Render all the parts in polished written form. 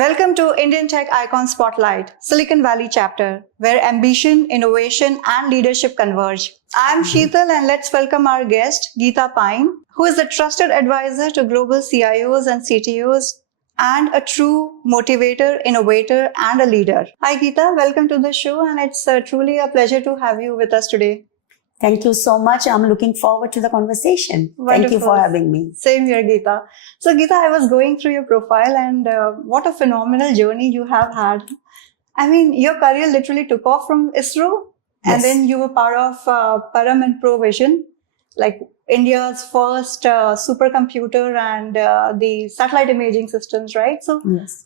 Welcome to Indian Tech Icon Spotlight, Silicon Valley chapter, where ambition, innovation, and leadership converge. I'm Sheetal, and let's welcome our guest, Geeta Pyne, who is a trusted advisor to global CIOs and CTOs and a true motivator, innovator, and a leader. Hi, Geeta. Welcome to the show, and it's truly a pleasure to have you with us today. Thank you so much. I'm looking forward to the conversation. Wonderful. Thank you for having me. Same here, Geeta. So, Geeta, I was going through your profile and what a phenomenal journey you have had. I mean, your career literally took off from ISRO and then you were part of Param and Provision, like India's first supercomputer and the satellite imaging systems, right? So,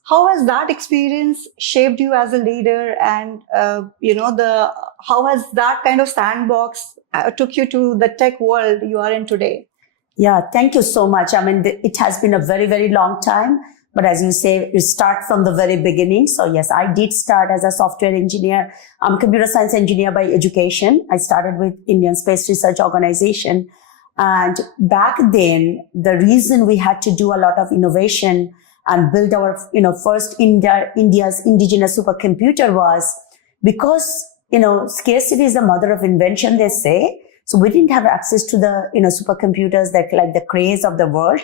how has that experience shaped you as a leader, and how has that kind of sandbox took you to the tech world you are in today? Yeah, thank you so much. I mean, it has been a very, very long time. But as you say, you start from the very beginning. So yes, I did start as a software engineer. I'm a computer science engineer by education. I started with Indian Space Research Organization. And back then, the reason we had to do a lot of innovation and build our, first India's indigenous supercomputer was because, scarcity is the mother of invention, they say. So we didn't have access to the, supercomputers that like the craze of the world.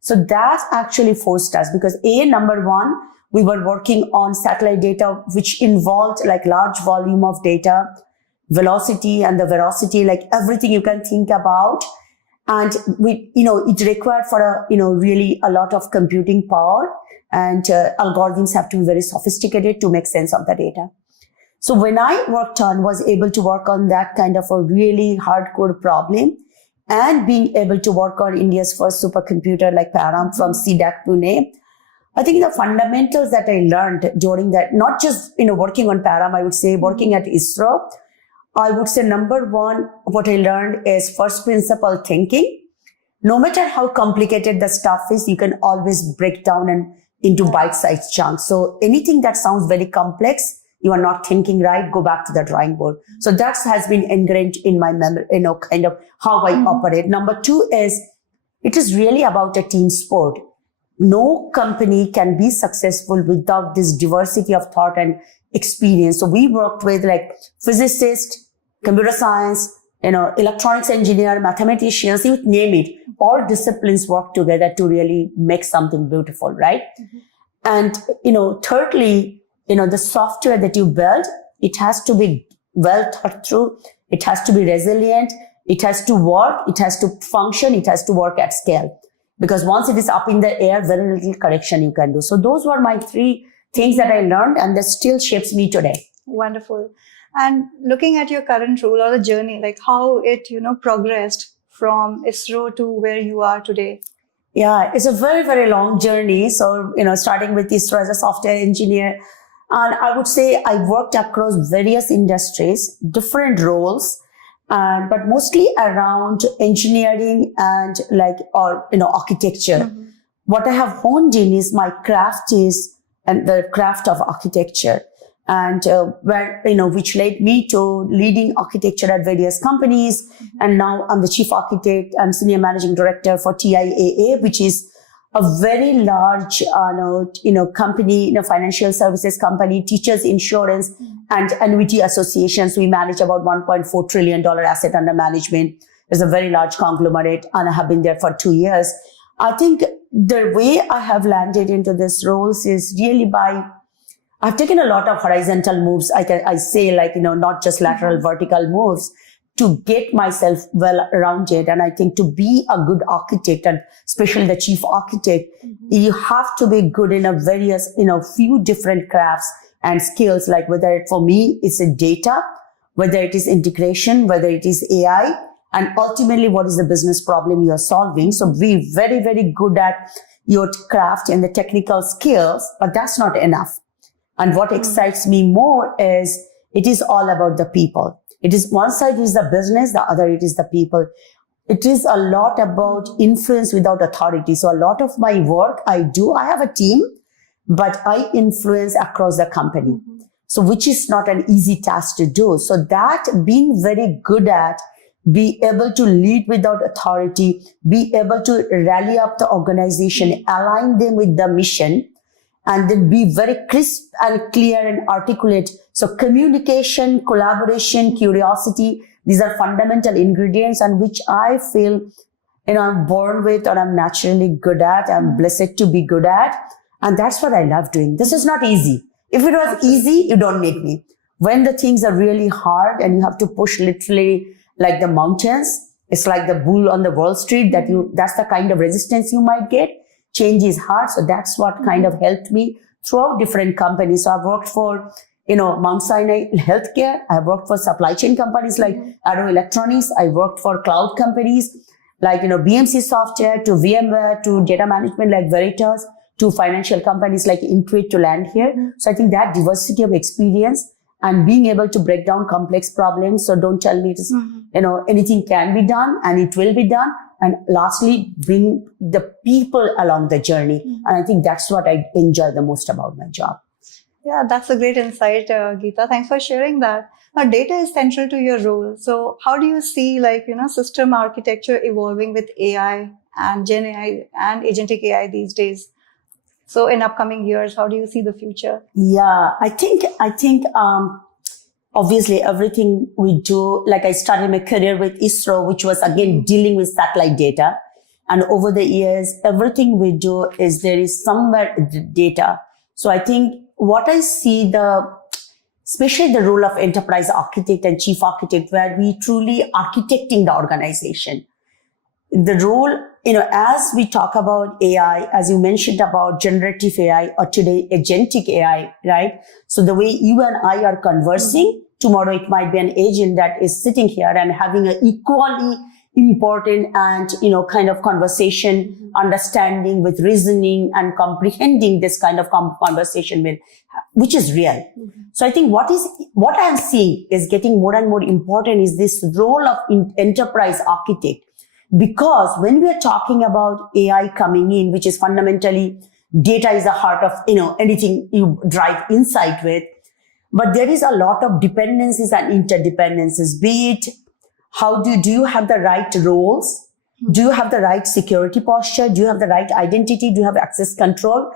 So that actually forced us because number one, we were working on satellite data, which involved like large volume of data, velocity and the veracity, like everything you can think about. And it required for really a lot of computing power, and algorithms have to be very sophisticated to make sense of the data. So when I was able to work on that kind of a really hardcore problem, and being able to work on India's first supercomputer like Param from TIAA Pune, I think the fundamentals that I learned during that, not just, working on Param, I would say working at ISRO, I would say number one, what I learned is first principle thinking. No matter how complicated the stuff is, you can always break down and into bite-sized chunks. So anything that sounds very complex, you are not thinking right, go back to the drawing board. So that has been ingrained in my memory, kind of how I operate. Number two is, it is really about a team sport. No company can be successful without this diversity of thought and experience. So we worked with like physicists, computer science, electronics engineer, mathematicians, you name it. All disciplines work together to really make something beautiful, right? And, thirdly, the software that you build, it has to be well thought through. It has to be resilient. It has to work. It has to function. It has to work at scale. Because once it is up in the air, very little correction you can do. So those were my three things that I learned, and that still shapes me today. Wonderful. And looking at your current role or the journey, like how it, progressed from ISRO to where you are today. Yeah, it's a very, very long journey. So, starting with ISRO as a software engineer, and I would say I worked across various industries, different roles, but mostly around engineering and architecture. What I have honed in is my craft and the craft of architecture, and which led me to leading architecture at various companies. And now I'm the chief architect and senior managing director for TIAA, which is a very large, company, financial services company, teachers insurance and annuity associations. We manage about $1.4 trillion asset under management. It's a very large conglomerate, and I have been there for 2 years. I think the way I have landed into this roles is really I've taken a lot of horizontal moves. I say not just lateral, vertical moves to get myself well rounded. And I think to be a good architect, and especially the chief architect, you have to be good in a various, few different crafts and skills, like whether for me, it's a data, whether it is integration, whether it is AI, and ultimately what is the business problem you're solving. So be very, very good at your craft and the technical skills, but that's not enough. And what excites me more is it is all about the people. It is one side is the business, the other it is the people. It is a lot about influence without authority. So a lot of my work I have a team, but I influence across the company. So which is not an easy task to do. So that being very good at, be able to lead without authority, be able to rally up the organization, align them with the mission, and then be very crisp and clear and articulate. So communication, collaboration, curiosity, these are fundamental ingredients and which I feel, I'm born with or I'm naturally good at. I'm blessed to be good at. And that's what I love doing. This is not easy. If it was easy, you don't need me. When the things are really hard and you have to push literally like the mountains, it's like the bull on the Wall Street that's the kind of resistance you might get. Change is hard. So that's what kind of helped me throughout different companies. So I've worked for, Mount Sinai Healthcare. I've worked for supply chain companies like Arrow Electronics. I worked for cloud companies like, BMC Software to VMware to data management like Veritas to financial companies like Intuit to land here. So I think that diversity of experience and being able to break down complex problems. So don't tell me it's, anything can be done and it will be done. And lastly, bring the people along the journey. And I think that's what I enjoy the most about my job. Yeah, that's a great insight, Geeta. Thanks for sharing that. Now, data is central to your role. So how do you see system architecture evolving with AI and Gen AI and agentic AI these days? So in upcoming years, how do you see the future? Yeah, I think, obviously everything we do, like I started my career with ISRO, which was again dealing with satellite data. And over the years, everything we do there is somewhere data. So I think what I see especially the role of enterprise architect and chief architect, where we truly architecting the organization. The role, as we talk about AI, as you mentioned about generative AI or today agentic AI, right? So the way you and I are conversing, tomorrow it might be an agent that is sitting here and having an equally important and, kind of conversation, understanding with reasoning and comprehending this kind of conversation which is real. So I think what I'm seeing is getting more and more important is this role of enterprise architect. Because when we are talking about AI coming in, which is fundamentally data is the heart of, anything you drive insight with, but there is a lot of dependencies and interdependencies, be it do you have the right roles? Do you have the right security posture? Do you have the right identity? Do you have access control?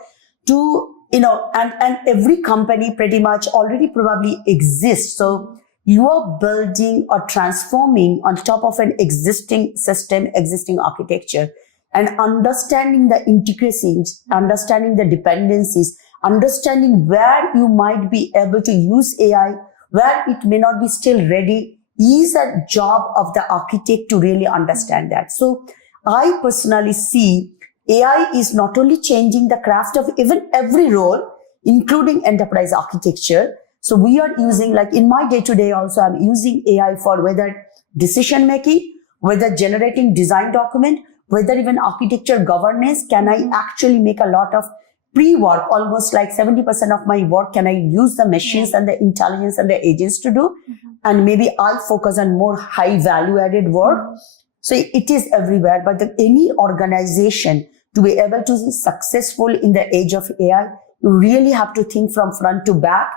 And every company pretty much already probably exists. So you are building or transforming on top of an existing system, existing architecture, and understanding the intricacies, understanding the dependencies, understanding where you might be able to use AI, where it may not be still ready, is a job of the architect to really understand that. So I personally see AI is not only changing the craft of even every role, including enterprise architecture. So we are using, like in my day-to-day also, I'm using AI for whether decision making, whether generating design document, whether even architecture governance. Can I actually make a lot of pre-work, almost like 70% of my work, can I use the machines and the intelligence and the agents to do? And maybe I focus on more high value added work. So it is everywhere, but any organization to be able to be successful in the age of AI, you really have to think from front to back.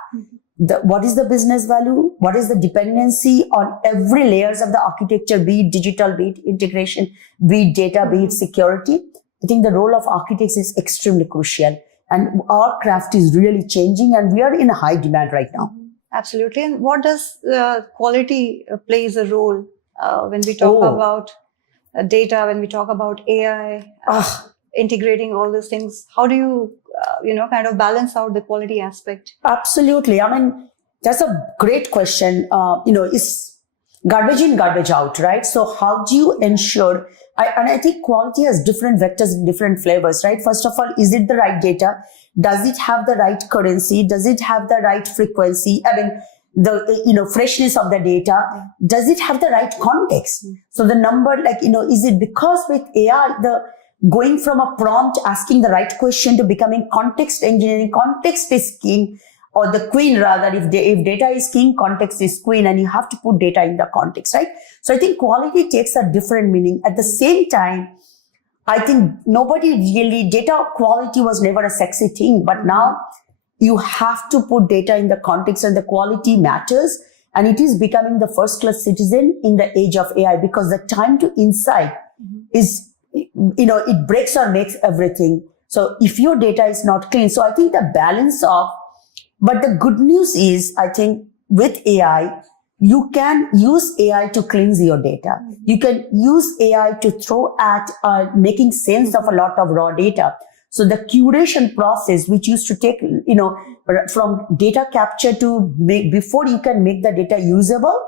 What is the business value? What is the dependency on every layers of the architecture, be it digital, be it integration, be it data, be it security? I think the role of architects is extremely crucial, and our craft is really changing, and we are in high demand right now. Absolutely. And what does quality plays a role when we talk about data, when we talk about AI, integrating all these things? How do you, kind of balance out the quality aspect? Absolutely. I mean, that's a great question. Is garbage in, garbage out, right? So how do you ensure, and I think quality has different vectors and different flavors, right? First of all, is it the right data? Does it have the right currency? Does it have the right frequency? I mean, the, freshness of the data. Does it have the right context? So the number, is it because with AI, going from a prompt, asking the right question to becoming context engineering, context is king, or the queen rather, if data is king, context is queen, and you have to put data in the context, right? So I think quality takes a different meaning. At the same time, I think data quality was never a sexy thing, but now you have to put data in the context, and the quality matters, and it is becoming the first class citizen in the age of AI, because the time to insight is, it breaks or makes everything. So if your data is not clean, so I think the balance of, but the good news is, I think with AI, you can use AI to cleanse your data. You can use AI to throw at making sense of a lot of raw data. So the curation process, which used to take, from data capture to make, before you can make the data usable,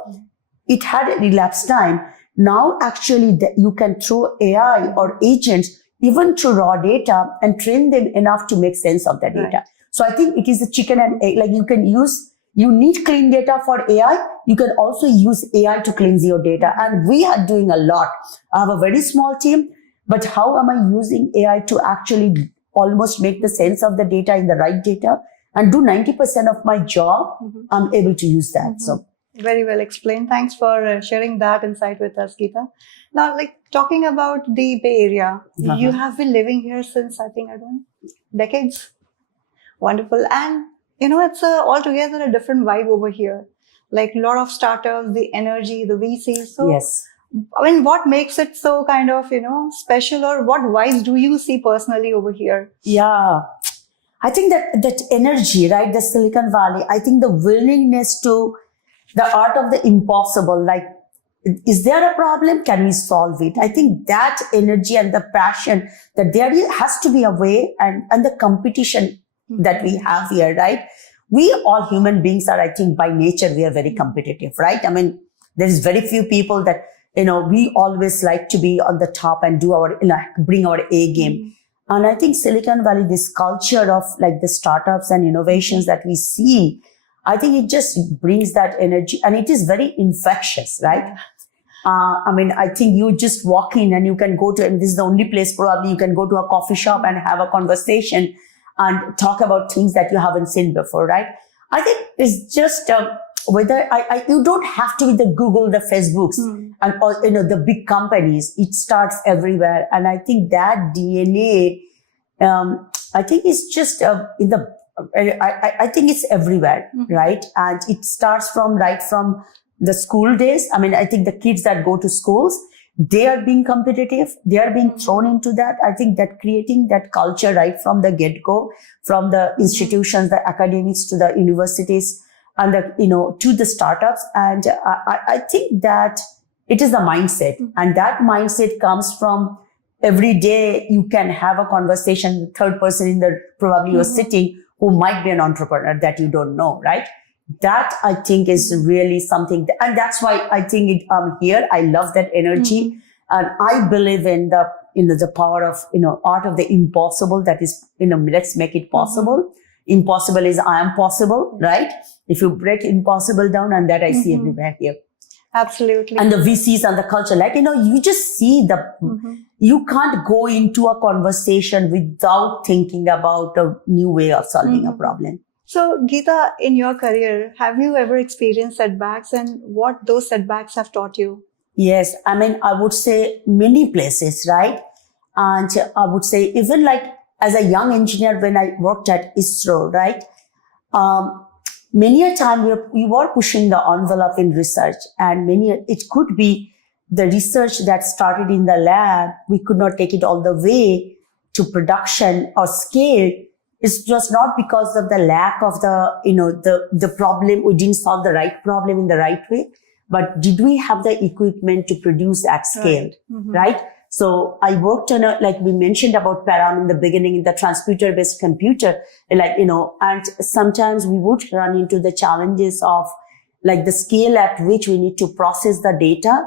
it had an elapsed time. Now actually you can throw AI or agents even to raw data and train them enough to make sense of the data. Right. So I think it is a chicken and egg. Like you need clean data for AI. You can also use AI to cleanse your data. And we are doing a lot. I have a very small team, but how am I using AI to actually almost make the sense of the data in the right data and do 90% of my job? I'm able to use that. So very well explained. Thanks for sharing that insight with us, Geeta. Now, like talking about the Bay Area, you have been living here since, I don't know, decades. Wonderful. And, it's altogether a different vibe over here. Like a lot of startups, the energy, the VCs. So, yes. I mean, what makes it so kind of, special, or what vibes do you see personally over here? Yeah. I think that energy, right? The Silicon Valley, I think the willingness to, the art of the impossible, like, is there a problem? Can we solve it? I think that energy and the passion that there has to be a way, and the competition that we have here, right? We all human beings are, I think by nature, we are very competitive, right? I mean, there is very few people that, we always like to be on the top and do our, bring our A game. And I think Silicon Valley, this culture of like the startups and innovations that we see, I think it just brings that energy, and it is very infectious, right? I mean, I think you just walk in and you can go to, and this is the only place probably you can go to a coffee shop and have a conversation and talk about things that you haven't seen before, right? I think it's just whether you don't have to be the Google, the Facebooks, and all, the big companies. It starts everywhere, and I think that DNA, I think it's just in the. I think it's everywhere, right? And it starts from the school days. I mean, I think the kids that go to schools, they are being competitive. They are being thrown into that. I think that creating that culture right from the get-go, from the institutions, the academics to the universities, and to the startups. And I think that it is the mindset, and that mindset comes from every day you can have a conversation with third person in the probably you're sitting who might be an entrepreneur that you don't know, right? That I think is really something, and that's why I think I'm here. I love that energy, and I believe in the power of art of the impossible. That is, let's make it possible. Impossible is I am possible, right? If you break impossible down, and that I see everywhere here. Absolutely. And the VCs and the culture, like, you just see you can't go into a conversation without thinking about a new way of solving a problem. So, Geeta, in your career, have you ever experienced setbacks, and what those setbacks have taught you? Yes. I mean, I would say many places, right? And I would say even like as a young engineer, when I worked at ISRO, right? Many a time we were pushing the envelope in research, and it could be the research that started in the lab. We could not take it all the way to production or scale. It's just not because of the lack of the problem. We didn't solve the right problem in the right way, but did we have the equipment to produce at scale, right? So I worked on like we mentioned about Param in the beginning, in the transmitter-based computer, and sometimes we would run into the challenges of like the scale at which we need to process the data.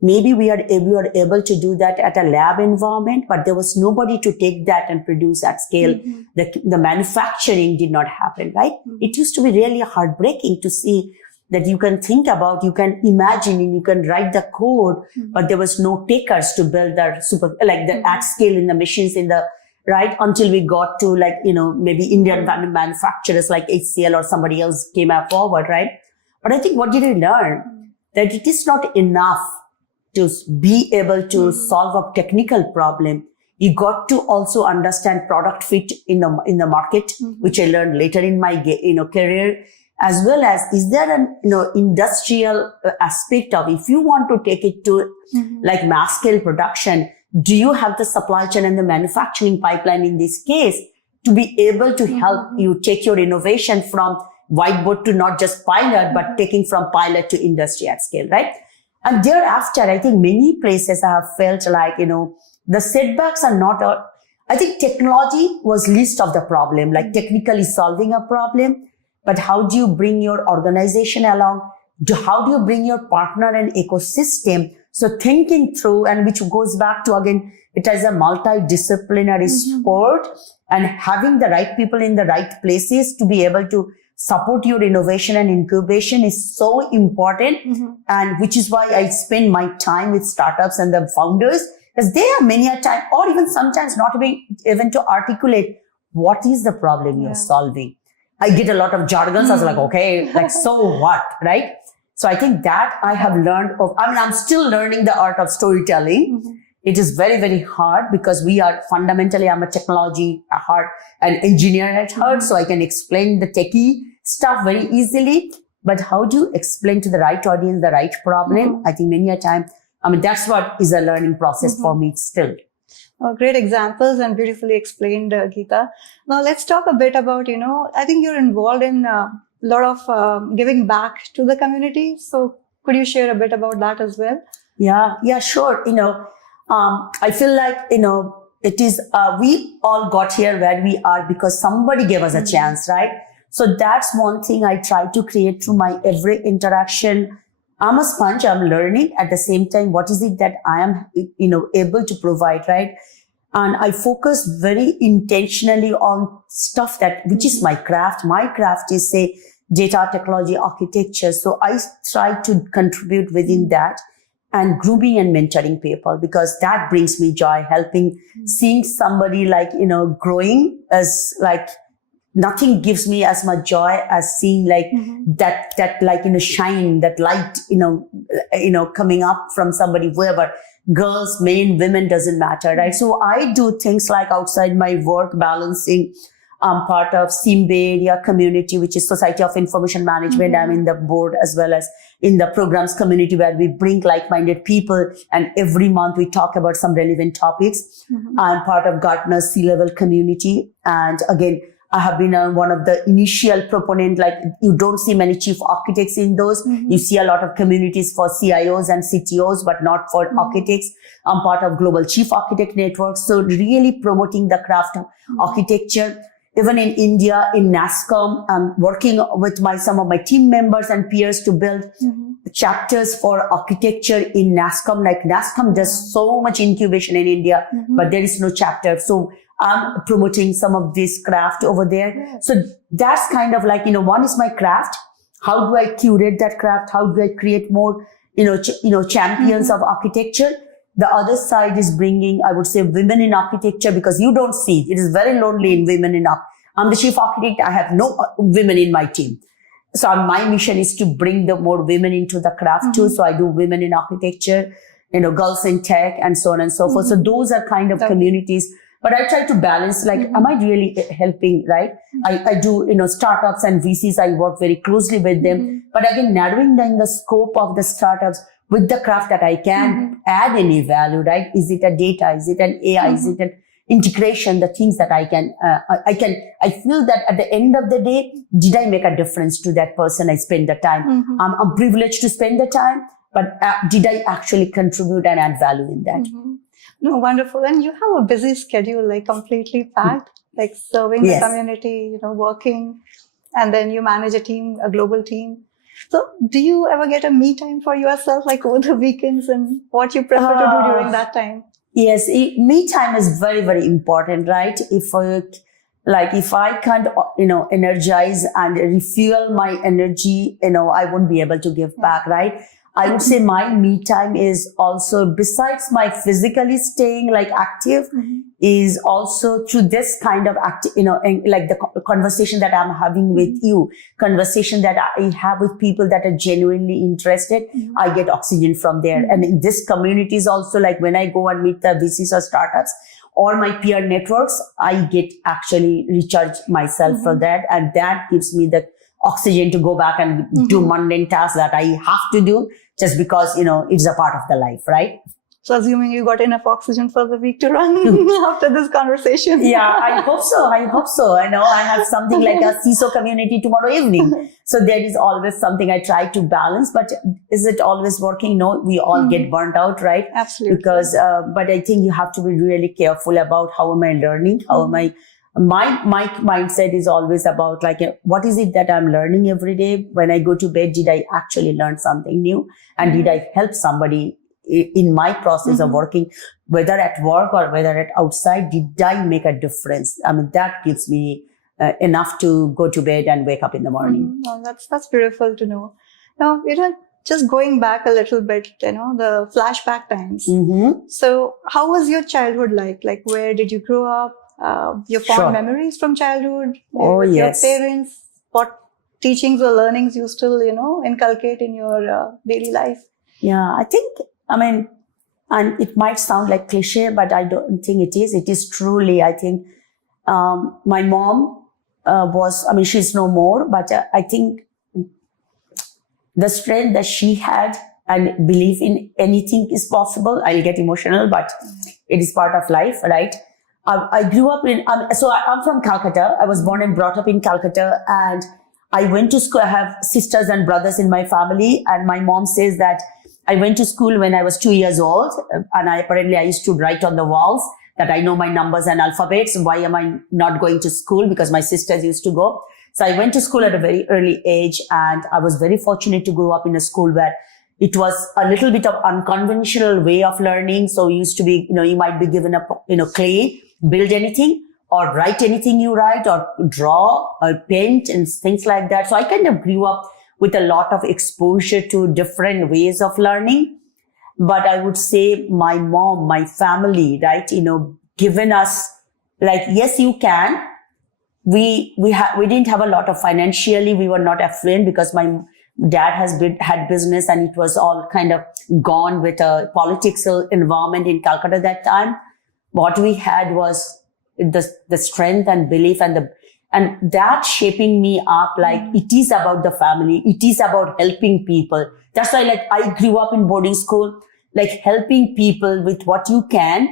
Maybe we are able to do that at a lab environment, but there was nobody to take that and produce at scale. The manufacturing did not happen, right? It used to be really heartbreaking to see that you can think about, you can imagine, and you can write the code, but there was no takers to build the at scale in the machines right? Until we got to maybe Indian manufacturers like HCL or somebody else came forward, right? But I think what did I learn? That it is not enough to be able to solve a technical problem. You got to also understand product fit in the market, which I learned later in my career. As well as, is there an industrial aspect of, if you want to take it to like mass scale production, do you have the supply chain and the manufacturing pipeline in this case to be able to help you take your innovation from whiteboard to not just pilot, but taking from pilot to industry at scale, right? And thereafter, I think many places I have felt like, the setbacks are not, I think technology was least of the problem, like technically solving a problem, but how do you bring your organization along? How do you bring your partner and ecosystem? So thinking through, and which goes back to, again, it is a multidisciplinary sport, and having the right people in the right places to be able to support your innovation and incubation is so important. And which is why I spend my time with startups and the founders, because they are many a time, or even sometimes not even to articulate what is the problem you're solving. I get a lot of jargons. I was like, okay, like, so what, right? So I think that I have learned I'm still learning the art of storytelling. It is very, very hard because I'm a technology at heart and engineer at heart. So I can explain the techie stuff very easily. But how do you explain to the right audience the right problem? I think many a time, that's what is a learning process for me still. Oh, great examples and beautifully explained, Geeta. Now let's talk a bit about, I think you're involved in a lot of giving back to the community. So could you share a bit about that as well? Yeah, sure. I feel like, it is, we all got here where we are because somebody gave us a chance, right? So that's one thing I try to create through my every interaction. I'm a sponge, I'm learning at the same time. What is it that I am, able to provide, right? And I focus very intentionally on stuff which is my craft. My craft is, say, data technology architecture. So I try to contribute within that, and grooming and mentoring people, because that brings me joy, helping, seeing somebody like, growing as like, nothing gives me as much joy as seeing like that like, shine, that light, coming up from somebody, whoever, girls, men, women, doesn't matter, right? So I do things like outside my work, balancing, part of SIM Bay Area community, which is Society of Information Management. I'm in the board as well as in the programs community, where we bring like-minded people, and every month we talk about some relevant topics. I'm part of Gartner's C-level community. And again, I have been one of the initial proponent, like you don't see many chief architects in those. You see a lot of communities for CIOs and CTOs, but not for architects. I'm part of Global Chief Architect Network. So really promoting the craft of architecture. Even in India, in NASCOM, I'm working with some of my team members and peers to build chapters for architecture in NASCOM. Like NASCOM does so much incubation in India, but there is no chapter. So I'm promoting some of this craft over there. So that's kind of like, one is my craft. How do I curate that craft? How do I create more, champions of architecture? The other side is bringing, I would say, women in architecture, because you don't see it. It is very lonely in women in architecture. I'm the chief architect. I have no women in my team. So my mission is to bring the more women into the craft too. So I do women in architecture, girls in tech, and so on and so forth. So those are kind of communities. But I try to balance, like, am I really helping, right? I do, startups and VCs, I work very closely with them. But again, narrowing down the scope of the startups with the craft that I can add any value, right? Is it a data? Is it an AI? Is it an integration? The things that I feel that at the end of the day, did I make a difference to that person I spend the time? I'm privileged to spend the time, but did I actually contribute and add value in that? No, wonderful. And you have a busy schedule, like completely packed, like serving the community, working, and then you manage a team, a global team. So do you ever get a me time for yourself, like over the weekends, and what you prefer to do during that time? Yes, me time is very, very important, right? If I can't, energize and refuel my energy, I won't be able to give back, right? I would say my me time is also, besides my physically staying like active, is also through this kind of like the conversation that I'm having with you, conversation that I have with people that are genuinely interested. I get oxygen from there. And in this community is also like when I go and meet the VCs or startups or my peer networks, I get actually recharge myself for that. And that gives me the oxygen to go back and do mundane tasks that I have to do just because, it's a part of the life, right? So assuming you got enough oxygen for the week to run after this conversation. Yeah, I hope so. I know I have something like a CISO community tomorrow evening. So there is always something I try to balance, but is it always working? No, we all get burnt out, right? Absolutely. Because, but I think you have to be really careful about how am I learning? How am I, my mindset is always about like, what is it that I'm learning every day? When I go to bed, did I actually learn something new? And did I help somebody in my process of working, whether at work or whether at outside? Did I make a difference? I mean, that gives me enough to go to bed and wake up in the morning. Oh, that's beautiful to know. Now, just going back a little bit, the flashback times. So how was your childhood like? Like, where did you grow up? Your fond memories from childhood? With your parents? What teachings or learnings you still, inculcate in your daily life? Yeah, I mean, and it might sound like cliche, but I don't think it is. It is truly, I think, my mom she's no more, but I think the strength that she had and belief in anything is possible. I'll get emotional, but it is part of life, right? I grew up I'm from Calcutta. I was born and brought up in Calcutta, and I went to school. I have sisters and brothers in my family, and my mom says that I went to school when I was 2 years old, and I used to write on the walls that I know my numbers and alphabets. Why am I not going to school? Because my sisters used to go. So I went to school at a very early age, and I was very fortunate to grow up in a school where it was a little bit of unconventional way of learning. So it used to be, you might be given clay, build anything or write anything you write or draw or paint and things like that. So I kind of grew up with a lot of exposure to different ways of learning. But I would say my mom, my family, right, given us like, yes, you can. We didn't have a lot of financially. We were not affluent because my dad had business, and it was all kind of gone with a political environment in Calcutta that time. What we had was the strength and belief and that shaping me up. Like, it is about the family. It is about helping people. That's why, like, I grew up in boarding school, like helping people with what you can.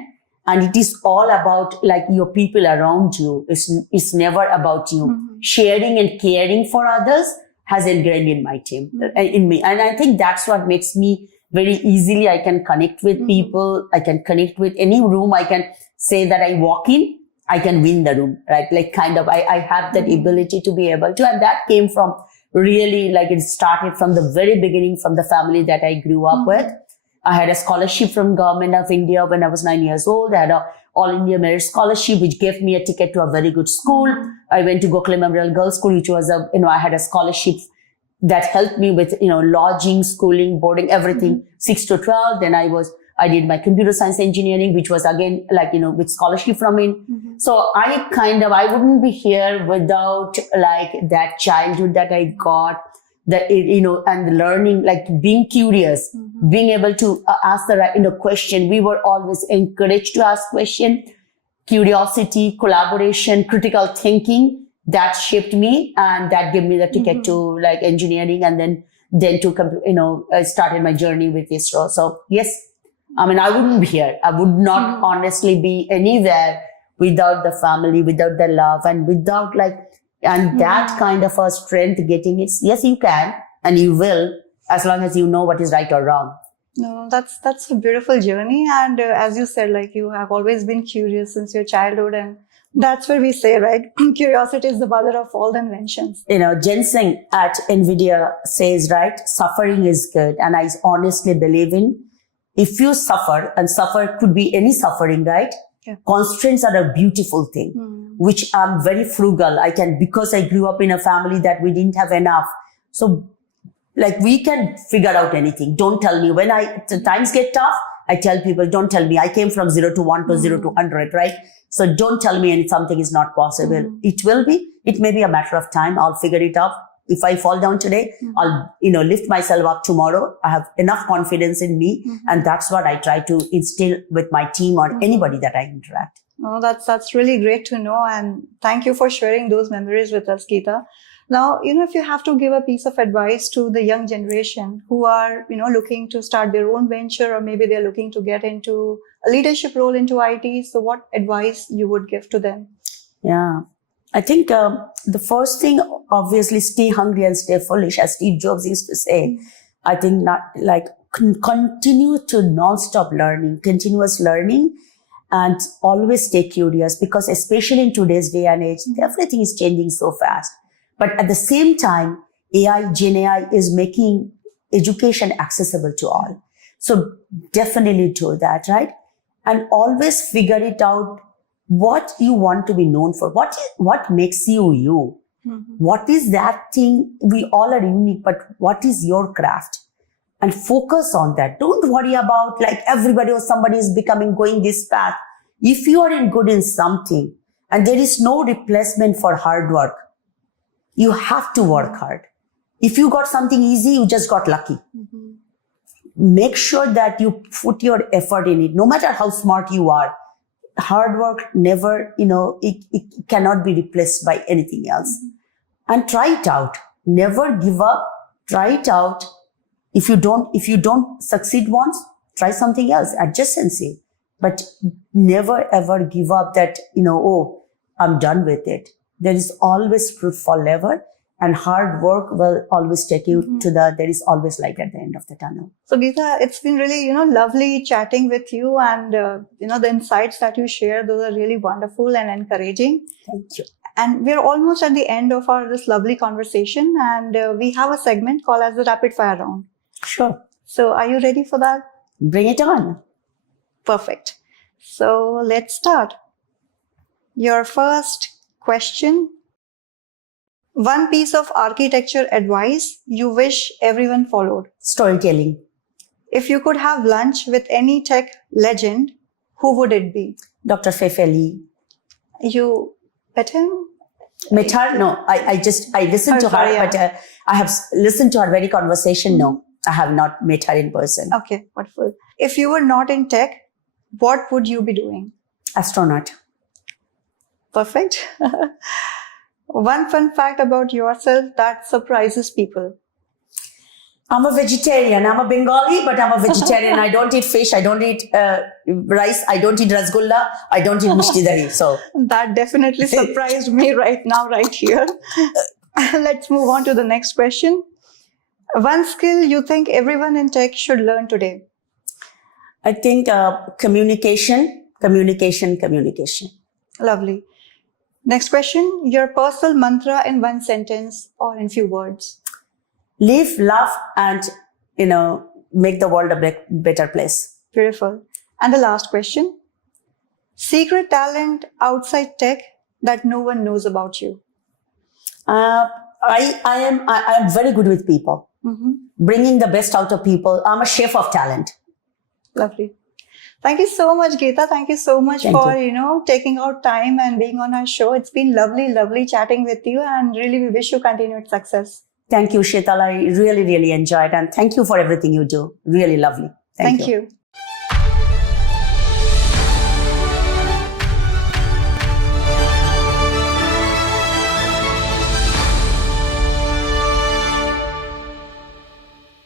And it is all about like your people around you. It's never about you. Sharing and caring for others has ingrained in my team, in me. And I think that's what makes me very easily. I can connect with people. I can connect with any room. I can say that I walk in, I can win the room, right? Like kind of, I have that ability to be able to, and that came from really like it started from the very beginning, from the family that I grew up with. I had a scholarship from Government of India when I was 9 years old. I had a All India Merit Scholarship, which gave me a ticket to a very good school. I went to Gokhale Memorial Girls School, which was I had a scholarship that helped me with, lodging, schooling, boarding, everything, 6 to 12. Then I did my computer science engineering, which was again, like, with scholarship from it. So I wouldn't be here without like that childhood that I got, that, and learning, like being curious, being able to ask the right, question. We were always encouraged to ask questions, curiosity, collaboration, critical thinking. That shaped me, and that gave me the ticket to like engineering, and then to, I started my journey with ISRO. So yes, I mean, I wouldn't be here. I would not honestly be anywhere without the family, without the love, and without like, and that kind of a strength getting it. Yes, you can, and you will, as long as you know what is right or wrong. No, that's a beautiful journey. And as you said, like you have always been curious since your childhood, and that's where we say, right? Curiosity is the mother of all the inventions. Jensen at NVIDIA says, right, suffering is good. And I honestly believe in, if you suffer, and suffer could be any suffering, right? Yeah. Constraints are a beautiful thing, which I'm very frugal. Because I grew up in a family that we didn't have enough. So like we can figure out anything. Don't tell me when times get tough. I tell people, don't tell me. I came from 0 to 1 to 0 to 100, right? So don't tell me something is not possible. It will be. It may be a matter of time. I'll figure it out. If I fall down today, I'll, lift myself up tomorrow. I have enough confidence in me. And that's what I try to instill with my team or anybody that I interact. Oh, that's really great to know. And thank you for sharing those memories with us, Geeta. Now, if you have to give a piece of advice to the young generation who are, looking to start their own venture, or maybe they're looking to get into a leadership role into IT, so what advice you would give to them? Yeah. I think the first thing, obviously, stay hungry and stay foolish, as Steve Jobs used to say. I think continue to non-stop learning, continuous learning, and always stay curious, because especially in today's day and age, everything is changing so fast. But at the same time, Gen AI is making education accessible to all. So definitely do that, right? And always figure it out what you want to be known for. What makes you you? What is that thing? We all are unique, but what is your craft? And focus on that. Don't worry about like everybody or somebody is going this path. If you are good in something and there is no replacement for hard work, you have to work hard. If you got something easy, you just got lucky. Make sure that you put your effort in it. No matter how smart you are, hard work never, it cannot be replaced by anything else. And try it out. Never give up. Try it out. If you don't succeed once, try something else, adjacency. But never ever give up that, I'm done with it. There is always fruit for labor, and hard work will always take you to there is always light at the end of the tunnel. So Geeta, it's been really, lovely chatting with you, and, the insights that you share, those are really wonderful and encouraging. Thank you. And we're almost at the end of this lovely conversation, and we have a segment called as the rapid fire round. Sure. So are you ready for that? Bring it on. Perfect. So let's start. Your first question. One piece of architecture advice you wish everyone followed. Storytelling. If you could have lunch with any tech legend, who would it be? Dr. Fei-Fei Li. You met him? Met her? No, I listened to her, yeah. but I have listened to her very conversation. No, I have not met her in person. Okay, wonderful. If you were not in tech, what would you be doing? Astronaut. Perfect. One fun fact about yourself that surprises people. I'm a vegetarian. I'm a Bengali, but I'm a vegetarian. I don't eat fish. I don't eat rice. I don't eat rasgulla. I don't eat mishti dahi. So that definitely surprised me right now, right here. Let's move on to the next question. One skill you think everyone in tech should learn today? I think communication. Lovely. Next question. Your personal mantra in one sentence or in few words. Live, love, and, make the world a better place. Beautiful. And the last question. Secret talent outside tech that no one knows about you. I am very good with people. Bringing the best out of people. I'm a chef of talent. Lovely. Thank you so much, Geeta. Thank you so much for, taking out time and being on our show. It's been lovely chatting with you, and really we wish you continued success. Thank you, Sheetal. I really, really enjoyed, and thank you for everything you do. Really lovely. Thank you.